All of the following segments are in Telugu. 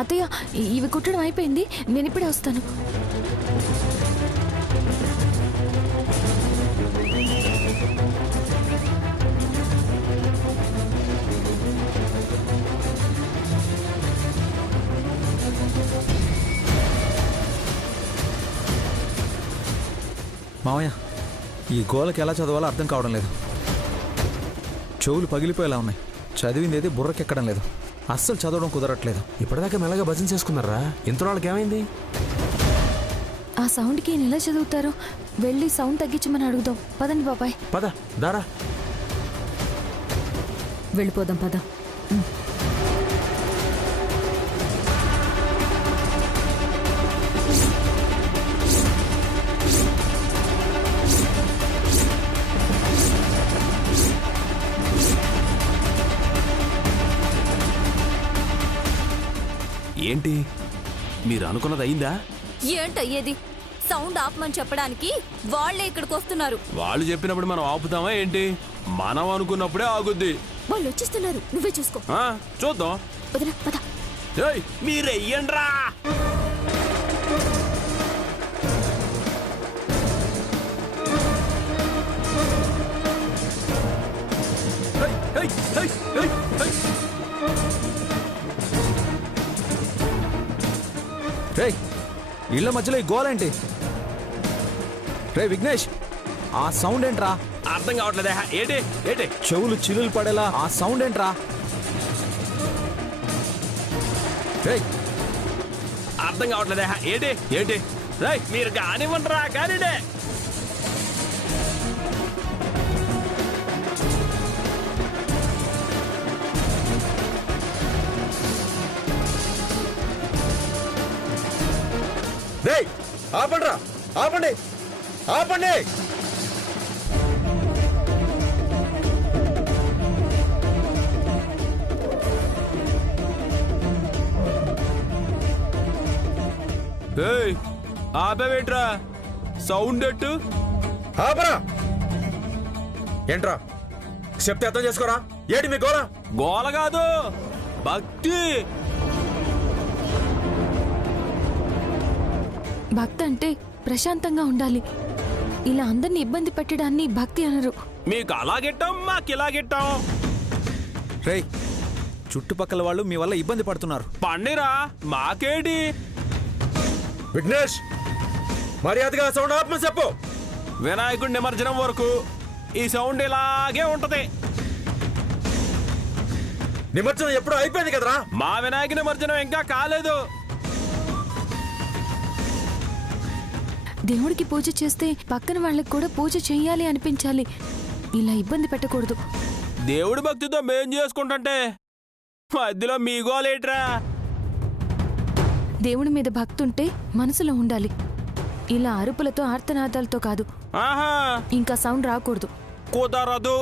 అత్తయ్య ఇవి కుట్టడం అయిపోయింది, నేను ఇప్పుడే వస్తాను. మావయ్య, ఈ గోలకి ఎలా చదవాలో అర్థం కావడం లేదు. చెవులు పగిలిపోయేలా ఉన్నాయి. చదివింది ఏది బుర్రకెక్కడం లేదు. అస్సలు చదవడం కుదరట్లేదు. ఇప్పటిదాకా మెల్లగా భజన చేసుకున్నారా? ఇంత వాళ్ళకి ఏమైంది? ఆ సౌండ్కి ఈయన ఎలా చదువుతారో వెళ్ళి సౌండ్ తగ్గించమని అడుగుదాం. పదండి బాబాయ్. పద దారా. వెళ్ళిపోదాం పద. ఏంటి మీరు అనుకున్నది అయిందా? ఏంటయ్యేది? సౌండ్ ఆపమని చెప్పడానికి వాళ్ళే ఇక్కడికి వస్తున్నారు. వాళ్ళు చెప్పినప్పుడు మనం ఆపుతామా ఏంటి? మనం అనుకున్నప్పుడే ఆగుద్ది. వాళ్ళు వచ్చేస్తున్నారు, నువ్వే చూసుకో. చూద్దాం. వదినా పద. మీరెయ్యండ్రా. రే, ఇళ్ళ మధ్యలో ఈ గోలేంటి? రే విఘ్నేష్, ఆ సౌండ్ ఏంట్రా? అర్థం కావట్లేదా? ఏంటి ఏంటి? చెవులు చిల్లులు పడేలా ఆ సౌండ్ ఏంట్రా? రే, అర్థం కావట్లేదా? ఏంటి ఏంటి? రేయ్, మీరు కానివ్వండిరా, కానిడే. రేయ్, ఆపండ్రా, ఆపండి, ఆపండి. ఆపేవేట్రా? సౌండ్ ఎట్టు? ఆపరా. ఏంట్రా చెప్తే అర్థం చేసుకోరా? ఏంటి మీ గోల? గోల కాదు, భక్తి. భక్తి అంటే ప్రశాంతంగా ఉండాలి. ఇలా అందరినీ ఇబ్బంది పెట్టడాన్ని భక్తి అనరు. మీకు అలాగెట్టాం, మాకు ఇలాగెట్టాం. రేయ్, చుట్టుపక్కల వాళ్ళు మీ వల్ల ఇబ్బంది పడుతున్నారు. పండిరా, మాకేటి? విఘ్నేష్, మర్యాదగా సౌండ్ ఆపమని చెప్పు. వినాయకుడి నిమజ్జనం వరకు ఈ సౌండ్ ఇలాగే ఉంటది. నిమజ్జనం ఎప్పుడూ అయిపోయింది కదరా? మా వినాయక నిమజ్జనం ఇంకా కాలేదు. దేవుడికి పూజ చేస్తే పక్కన వాళ్ళకి కూడా పూజ చెయ్యాలి అనిపించాలి. ఇలా ఇబ్బంది పెట్టకూడదు. దేవుడి భక్తితో మేం చేసుకుంటుంటే మధ్యలో మీ గోలేట్రా? దేవుడి మీద భక్తి ఉంటే మనసులో ఉండాలి. ఇలా అరుపులతో ఆర్తనాదాలతో కాదు. ఆహా, ఇంకా సౌండ్ రాకూడదు. కుదరదు.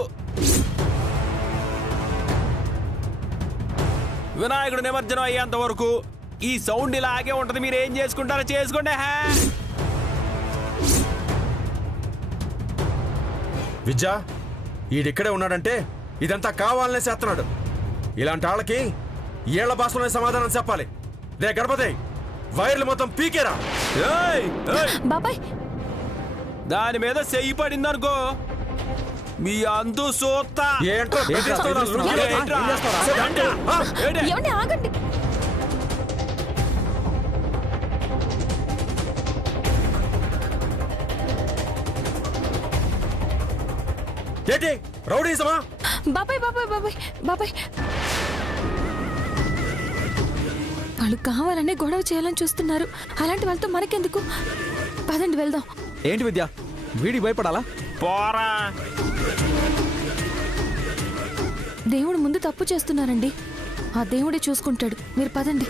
వినాయకుడు నిమజ్జనం అయ్యేంత వరకు ఈ సౌండ్ ఇలాగే ఉంటది. మీరు ఏం చేసుకుంటారో చేసుకోండి. విద్యా, ఈడిక్కడే ఉన్నాడంటే ఇదంతా కావాలనే చేస్తున్నాడు. ఇలాంటి వాళ్ళకి ఏళ్ల భాషలోనే సమాధానం చెప్పాలి. రే గణపతి, వైర్లు మొత్తం పీకేరా. బాబాయ్, దాని మీద చెయ్యి పడిందనుకో మీ అందు సోత్తా. ఆగండి. ఏంటి రౌడీజమా? బాబాయ్ బాబాయ్ బాబాయ్ బాబాయ్, వాళ్ళు కావాలనే గొడవ చేయాలని చూస్తున్నారు. అలాంటి వాళ్ళతో మనకెందుకు? పదండి వెళ్దాం. ఏంటి విద్య, వీడికి భయపడాలా? పోరా. దేవుడు ముందు తప్పు చేస్తున్నారండి. ఆ దేవుడే చూసుకుంటాడు. మీరు పదండి.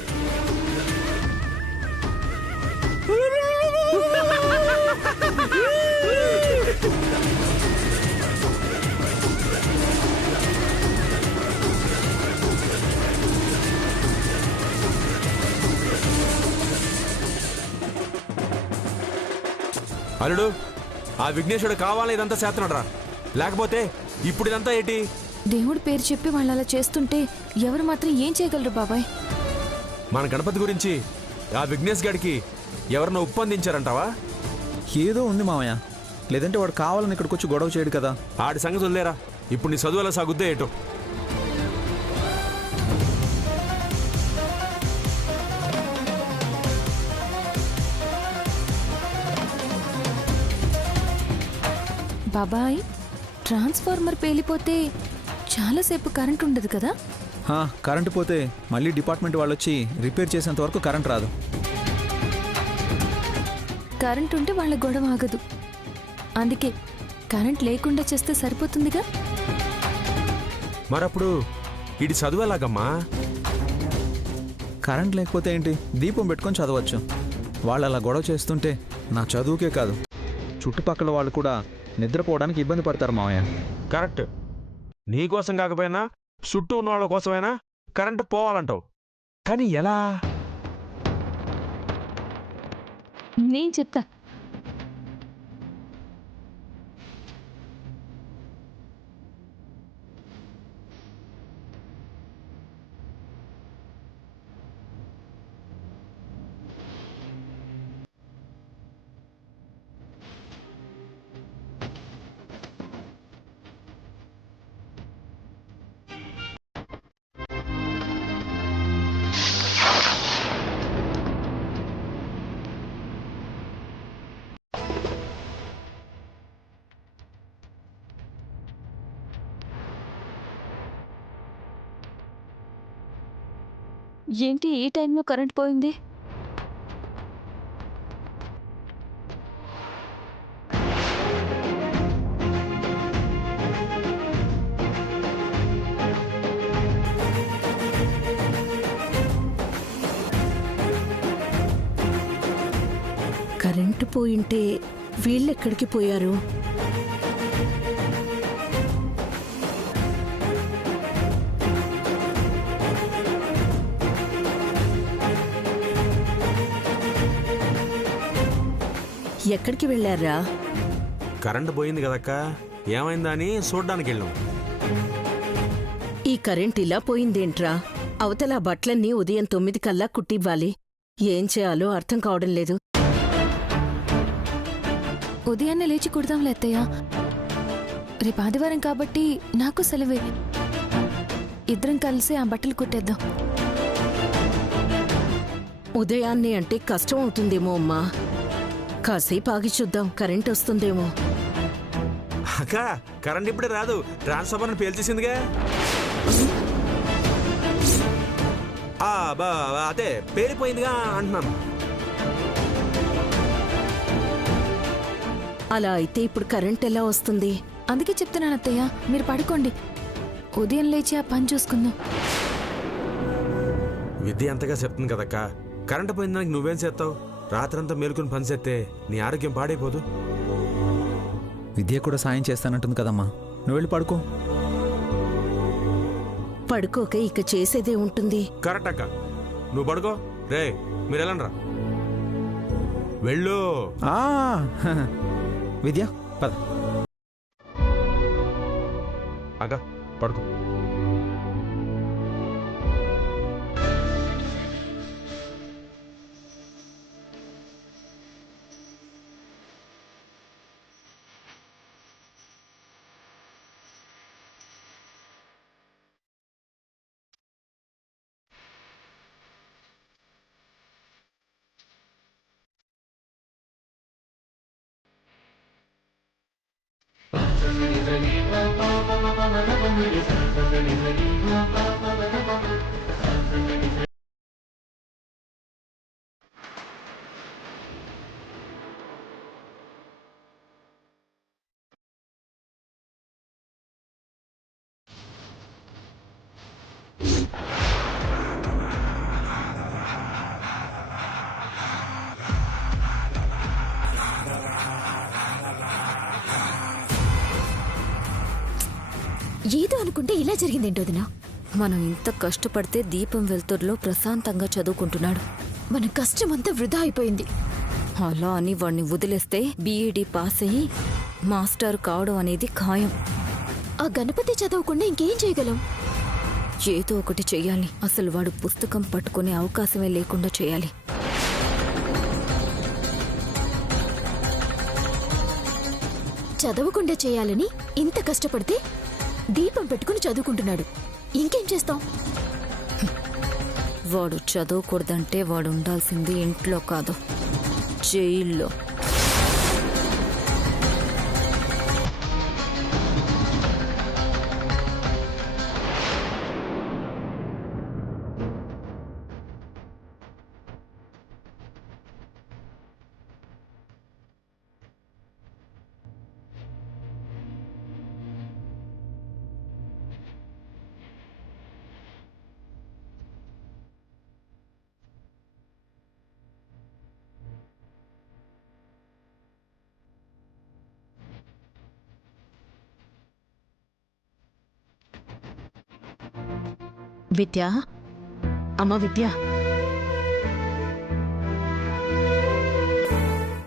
అల్లుడు, ఆ విఘ్నేశ్వరుడు కావాలని ఇదంతా చేస్తున్నాడు రా. లేకపోతే ఇప్పుడు ఇదంతా ఏంటి? దేవుడి పేరు చెప్పి వాళ్ళు అలా చేస్తుంటే ఎవరు మాత్రం ఏం చేయగలరు బాబాయ్? మన గణపతి గురించి ఆ విఘ్నేష్ గడికి ఎవరన్నా ఒప్పందించారంటావా? ఏదో ఉంది మామయ్య, లేదంటే వాడు కావాలని ఇక్కడికి వచ్చి గొడవ చేయడు కదా. ఆడి సంగతి వదిలేరా. ఇప్పుడు నీ చదువు ఎలా సాగుద్దే ఏటో. బాబాయ్, ట్రాన్స్ఫార్మర్ పేలిపోతే చాలాసేపు కరెంట్ ఉండదు కదా? కరెంటు పోతే మళ్ళీ డిపార్ట్మెంట్ వాళ్ళు వచ్చి రిపేర్ చేసేంత వరకు కరెంట్ రాదు. కరెంట్ ఉంటే వాళ్ళ గొడవ ఆగదు. అందుకే కరెంట్ లేకుండా చేస్తే సరిపోతుందిగా. మరప్పుడు ఇది చదువు ఎలాగమ్మా? కరెంట్ లేకపోతే ఏంటి, దీపం పెట్టుకొని చదవచ్చు. వాళ్ళు అలా గొడవ చేస్తుంటే నా చదువుకే కాదు, చుట్టుపక్కల వాళ్ళు కూడా నిద్రపోవడానికి ఇబ్బంది పడతారు మామయ్య. కరెక్ట్. నీకోసం కాకపోయినా చుట్టూ ఉన్న వాళ్ళ కోసమైనా కరెంటు పోవాలంటావు. కానీ ఎలా? నేను చెప్తా. ఏంటి ఈ టైంలో కరెంట్ పోయింది? కరెంటు పోయింటే వీళ్ళెక్కడికి పోయారు? ఎక్కడికి వెళ్ళారా? కరెంటు పోయింది కదక్క, ఏమైందా అని చూడ్డానికి వెళ్ళాం. ఈ కరెంట్ ఇలా పోయిందేంట్రా? అవతల బట్టలన్నీ ఉదయం 9 కల్లా కుట్టివ్వాలి. ఏం చేయాలో అర్థం కావడం లేదు. ఉదయాన్నే లేచి కుడదాంలే అత్తయ్య. రేపు ఆదివారం కాబట్టి నాకు సెలవే. ఇద్దరం కలిసి ఆ బట్టలు కుట్టేద్దాం. ఉదయాన్నే అంటే కష్టం అవుతుందేమో అమ్మా. కాసేపు ఆగి చూద్దాం, కరెంట్ వస్తుందేమో. అక్క, కరెంట్ ఇప్పుడే రాదు, ట్రాన్స్ఫార్మర్ పేల్చేసిందిగా. అదే పేలిపోయిందిగా అంటున్నాను. అలా అయితే ఇప్పుడు కరెంట్ ఎలా వస్తుంది? అందుకే చెప్తున్నాను అత్తయ్య, మీరు పడుకోండి. ఉదయం లేచి ఆ పని చూసుకుందాం. విద్య అంతగా చెప్తుంది కదక్క. కరెంటు పోయిందానికి నువ్వేం చేస్తావు? రాత్రంతా మేలుకుని పని చేస్తే నీ ఆరోగ్యం పాడైపోదు. విద్య కూడా సాయం చేస్తానంటుంది కదమ్మా, నువ్వు వెళ్ళి పడుకో. పడుకోక ఇక చేసేదే ఉంటుంది. కరెక్ట్ అక్క, నువ్వు పడుకో. రే మీరు వెళ్ళండ్రా, వెళ్ళు. విద్య పద. అక్క పడుకో. ఏదో అనుకుంటే ఇలా జరిగిందేంటో వదినా. మనం ఇంత కష్టపడితే దీపం వెలుతురులో ప్రశాంతంగా చదువుకుంటున్నాడు. మన కష్టమంతా వృధా అయిపోయింది. అలా అని వాడిని వదిలేస్తే బీఈడీ పాస్ అయ్యి మాస్టర్ కావడం అనేది ఖాయం. ఆ గణపతి చదవకుండా ఇంకేం చేయగలం? ఏదో ఒకటి చెయ్యాలి. అసలు వాడు పుస్తకం పట్టుకునే అవకాశమే లేకుండా చేయాలి. చదవకుండా చేయాలని ఇంత కష్టపడితే దీపం పెట్టుకుని చదువుకుంటున్నాడు. ఇంకేం చేస్తాం? వాడు చదవకూడదంటే వాడు ఉండాల్సింది ఇంట్లో కాదు, జైల్లో. విద్య, అమ్మ విద్య,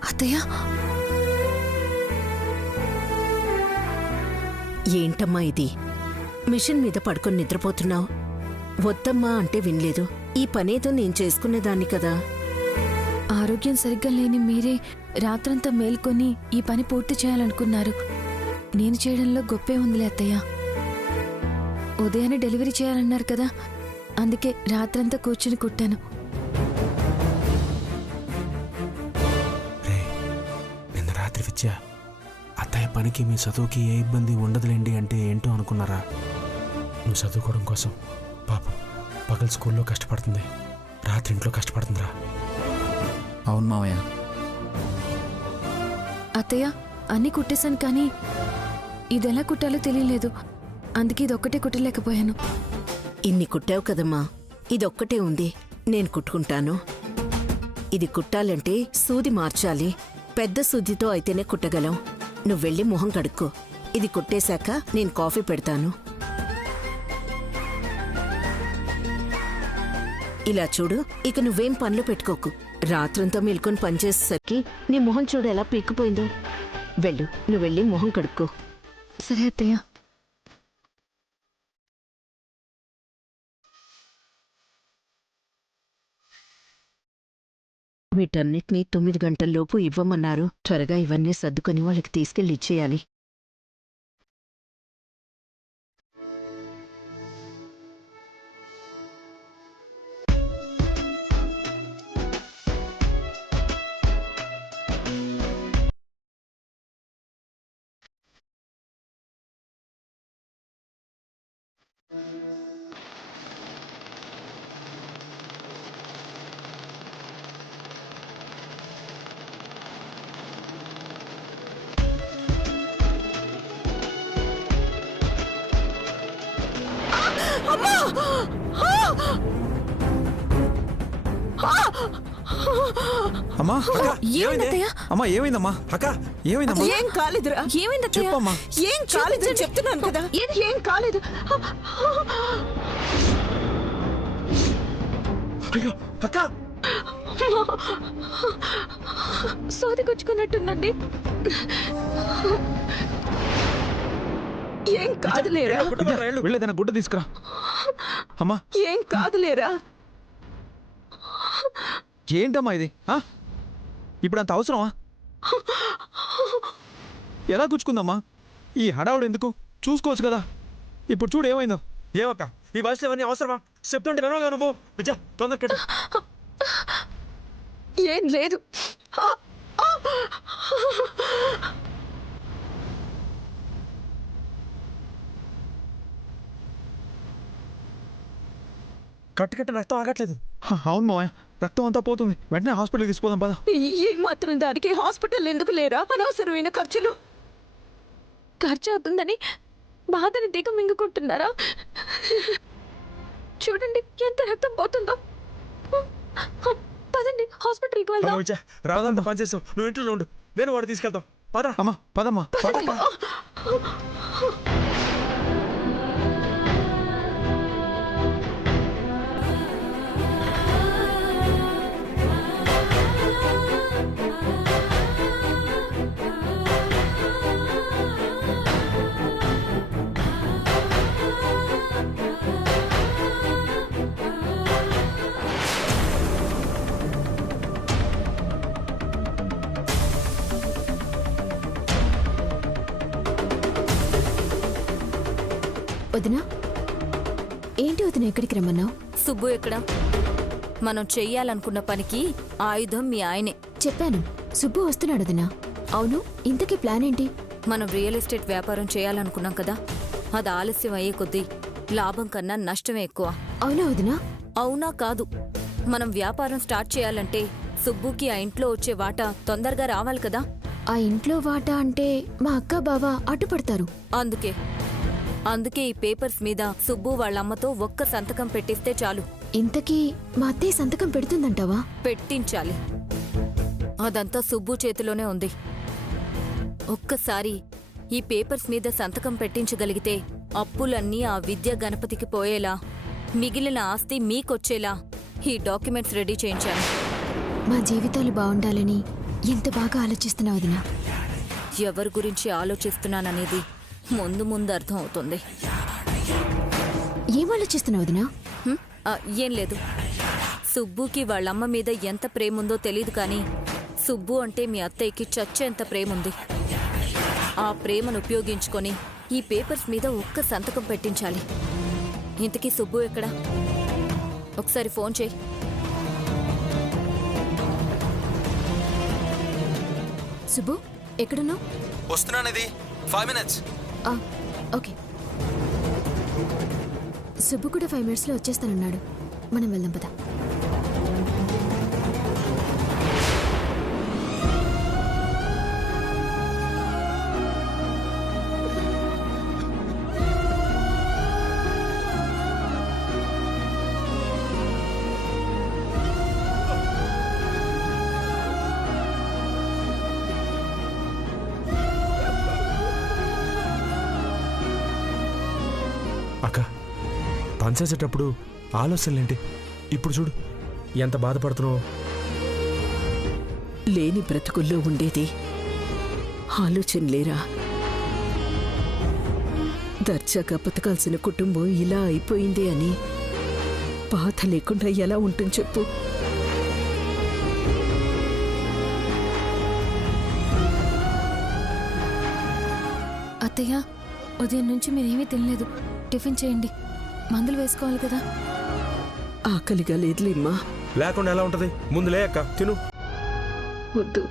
అత్తయ్య, ఏంటమ్మా ఇది? మిషన్ మీద పడుకొని నిద్రపోతున్నావు. వద్దమ్మా అంటే వినలేదు. ఈ పనేదో నేను చేసుకునేదాన్ని కదా. ఆరోగ్యం సరిగ్గా లేని మీరే రాత్రంతా మేల్కొని ఈ పని పూర్తి చేయాలనుకున్నారు. నేను చేయడంలో గొప్పే ఉందిలే అత్తయ్య. ఉదయాన్నే డెలివరీ చేయాలన్నారు కదా, అందుకే రాత్రంతా కూర్చుని కుట్టాను. నిన్న రాత్రి విద్య, అత్తయ్య పనికి మీ చదువుకి ఏ ఇబ్బంది ఉండదులేండి అంటే ఏంటో అనుకున్నారా? నువ్వు చదువుకోవడం కోసం పాపం పగలు స్కూల్లో కష్టపడుతుంది, రాత్రి ఇంట్లో కష్టపడుతుందిరా. అవును మావయ్య. అత్తయ్య, అన్నీ కుట్టేశాను కానీ ఇదెలా కుట్టాలో తెలియలేదు. అందుకే ఇదొక్కటే కుట్టలేకపోయాను. ఇన్ని కుట్టావు కదమ్మా, ఇదొక్కటే ఉంది, నేను కుట్టుకుంటాను. ఇది కుట్టాలంటే సూది మార్చాలి. పెద్ద సూదితో అయితేనే కుట్టగలం. నువ్వెళ్ళి మొహం కడుక్కో. ఇది కుట్టేశాక నేను కాఫీ పెడతాను. ఇలా చూడు, ఇక నువ్వేం పనులు పెట్టుకోకు. రాత్రంతా మేల్కొని పనిచేసేసరికి నీ మొహం చూడు ఎలా పీక్కుపోయిందో. వెళ్ళు, నువ్వెళ్ళి మొహం కడుక్కో. సరే అత్తయ్య. వీటన్నిటినీ 9 గంటల్లోపు ఇవ్వమన్నారు. త్వరగా ఇవన్నీ సర్దుకొని వాళ్ళకి తీసుకెళ్ళి ఇచ్చేయాలి. అమ్మా, ఏమైందత్తయ్య? అమ్మా ఏమైందమ్మా? అక్క, ఏమైందమ్మా? ఏం కాలేదురా. ఏమైందత్తయ్య? చెప్పమ్మా. ఏం కాలేదని చెప్తున్నాను కదా. ఏం కాలేదు. అయ్యో అక్క, సోది గుచ్చుకున్నట్టుందండి. ఏం కాదులేరా. వెళ్ళేదైనా గుడ్డ తీసుకురా. అమ్మా ఏం కాదులేరా. ఏంటమ్మా ఇది? ఇప్పుడు అంత అవసరమా? ఎలా గుచ్చుకుందమ్మా? ఈ హడావుడు ఎందుకు? చూసుకోవచ్చు కదా. ఇప్పుడు చూడు ఏమైందో. ఏమక్క ఈ వయసులో ఇవన్నీ అవసరమా? చెప్తుంటే వినవుగా నువ్వు. విద్య తొందర ఏం లేదు. కట్టు రక్తం ఆగట్లేదు. అవును మావయ్య, రక్తం అంతా పోతుంది. వెంటనే హాస్పిటల్కి తీసుకుపోదాం పద. ఏ మాత్రం దానికి హాస్పిటల్ ఎందుకు లేరా? అనవసరమైన ఖర్చులు. ఖర్చు అవుతుందని బాధని దిగ మింగుకుంటున్నారా? చూడండి ఎంత రక్తం పోతుందో. పదండి హాస్పిటల్కి వెళ్దాం. విద్య రాదంతా పనిచేస్తావు, నువ్వు ఇంట్లో ఉండు, నేను వాడు తీసుకెళ్తాం. పద అమ్మా పదమ్మా. వదినా ఏంటి వదిన ఎక్కడికి రమ్మన్నావు? సుబ్బు ఎక్కడ? మనం చెయ్యాలనుకున్న పనికి ఆయుధం మీ ఆయనే. చెప్పాను సుబ్బు వస్తున్నాడు వదినా. అవును ఇంతకీ ప్లాన్ ఏంటి? మనం రియల్ ఎస్టేట్ వ్యాపారం చేయాలనుకున్నాం కదా, అది ఆలస్యం అయ్యే కొద్దీ లాభం కన్నా నష్టమే ఎక్కువ. అవునా వదినా? అవునా కాదు, మనం వ్యాపారం స్టార్ట్ చేయాలంటే సుబ్బుకి ఆ ఇంట్లో వచ్చే వాటా తొందరగా రావాలి కదా. ఆ ఇంట్లో వాటా అంటే మా అక్క బావ అడ్డుపడతారు. అందుకే ఈ పేపర్స్ మీద సుబ్బు వాళ్ళమ్మతో ఒక్క సంతకం పెట్టిస్తే చాలు. ఇంతకీ మా అత్తయ్య సంతకం పెడుతుందంటావా? పెట్టించాలి. అదంతా సుబ్బు చేతిలోనే ఉంది. ఒక్కసారి ఈ పేపర్స్ మీద సంతకం పెట్టించగలిగితే అప్పులన్నీ ఆ విద్య గణపతికి పోయేలా, మిగిలిన ఆస్తి మీకొచ్చేలా ఈ డాక్యుమెంట్స్ రెడీ చేయించాను. మా జీవితాలు బాగుండాలని ఎంత బాగా ఆలోచిస్తున్నావు వదినా. ఎవరి గురించి ఆలోచిస్తున్నాననేది ముందు ముందు అర్థం అవుతుంది. ఏం ఆలోచిస్తున్నావు వదినా? ఏం లేదు. సుబ్బుకి వాళ్ళమ్మ మీద ఎంత ప్రేముందో తెలీదు కానీ సుబ్బు అంటే మీ అత్తయ్యకి చచ్చేంత ప్రేముంది. ఆ ప్రేమను ఉపయోగించుకొని ఈ పేపర్స్ మీద ఒక్క సంతకం పెట్టించాలి. ఇంతకీ సుబ్బు ఎక్కడా? ఒకసారి ఫోన్ చేయి. సుబ్బు ఎక్కడున్నావు? వస్తున్నానిది 5 minutes. ఓకే. సుబ్బు కూడా 5 minutesలో వచ్చేస్తానన్నాడు. మనం వెళ్దాం పద. అక్క పనిచేసేటప్పుడు ఆలోచనలేంటి? ఇప్పుడు చూడు ఎంత బాధపడుతున్నావు. లేని బ్రతుకుల్లో ఉండేది ఆలోచన లేరా? దర్జాగా బతకాల్సిన కుటుంబం ఇలా అయిపోయింది అని బాధ లేకుండా ఎలా ఉంటుంది చెప్పు? అత్తయ్య ఉదయం నుంచి మీరేమీ తినలేదు. టిఫిన్ చేయండి. మందులు వేసుకోవాలి కదా. ఆకలిగా లేదులేమ్మా. లేకుండా ఎలా ఉంటది? ముందు లే అక్క, తిను. వద్దు.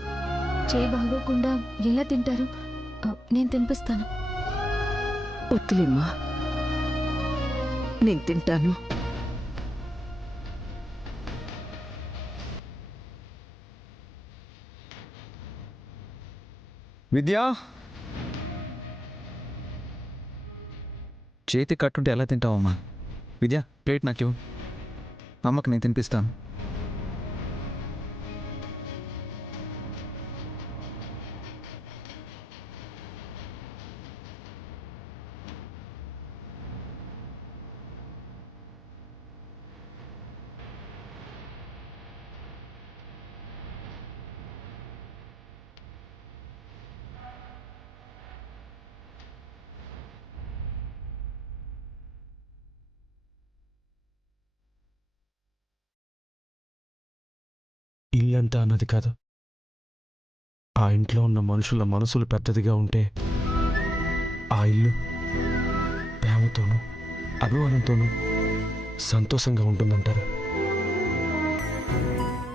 చేయి బాగోకుండా ఎలా తింటారు? నేను తినిపిస్తాను. వద్దులేమ్మా, నేను తింటాను. విద్యా, చేతి కట్టుంటే ఎలా తింటావమ్మా? విద్యా, ప్లేట్ నాకు ఇవ్వు. అమ్మకు నేను తినిపిస్తాను. ఇల్లంతా అన్నది కాదు, ఆ ఇంట్లో ఉన్న మనుషుల మనసులు పెద్దదిగా ఉంటే ఆ ఇల్లు ప్రేమతోనూ అభిమానంతోనూ సంతోషంగా ఉంటుందంటారు.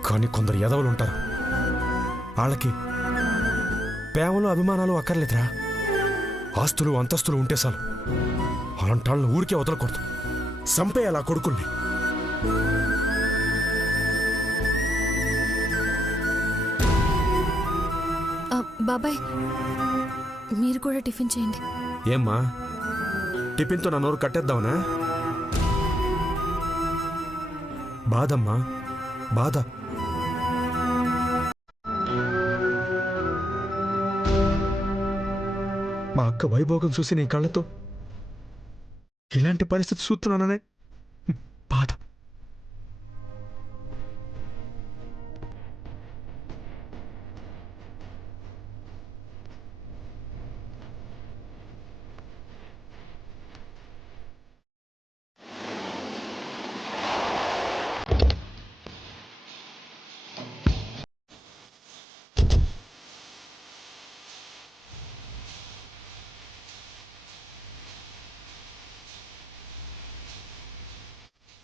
కానీ కొందరు ఎదవలు ఉంటారు, వాళ్ళకి ప్రేమలు అభిమానాలు అక్కర్లేదురా. ఆస్తులు అంతస్తులు ఉంటే చాలు. అలాంటి వాళ్ళని ఊరికే వదలకూడదు, సంపేయాలి ఆ కొడుకుల్ని. బాబాయ్ మీరు కూడా టిఫిన్ చేయండి. ఏమ్మా, టిఫిన్తో నా నోరు కట్టేద్దామనా? బాధమ్మా, బాధ. మా అక్క వైభోగం చూసి నీ కళ్ళతో ఇలాంటి పరిస్థితి చూస్తున్నాననే బాధ.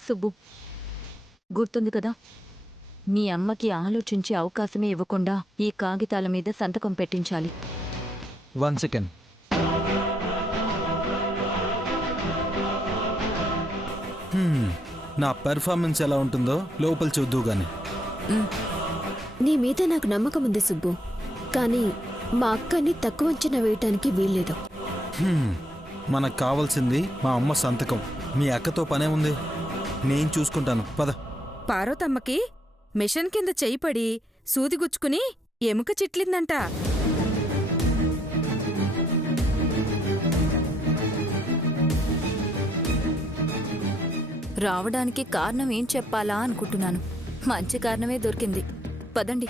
సుబ్బు, గుర్తుంది కదా, మీ అమ్మకి ఆలోచించే అవకాశమే ఇవ్వకుండా ఈ కాగితాల మీద సంతకం పెట్టించాలి. 1 సెకండ్. నా పెర్ఫార్మెన్స్ ఎలా ఉంటుందో లోపల చూద్దు గాని. నీ మీద నాకు నమ్మకం ఉంది సుబ్బు, కానీ మా అక్కని తక్కువ అంచనా వేయటానికి వీల్లేదు. మనకు కావాల్సింది మా అమ్మ సంతకం. మీ అక్కతో పనే ఉంది, నేను చూసుకుంటాను. పద. పార్వతమ్మకి మిషన్ కింద చెయ్యిపడి సూదిగుచ్చుకుని ఎముక చిట్లిందంట. రావడానికి కారణం ఏం చెప్పాలా అనుకుంటున్నాను. మంచి కారణమే దొరికింది. పదండి.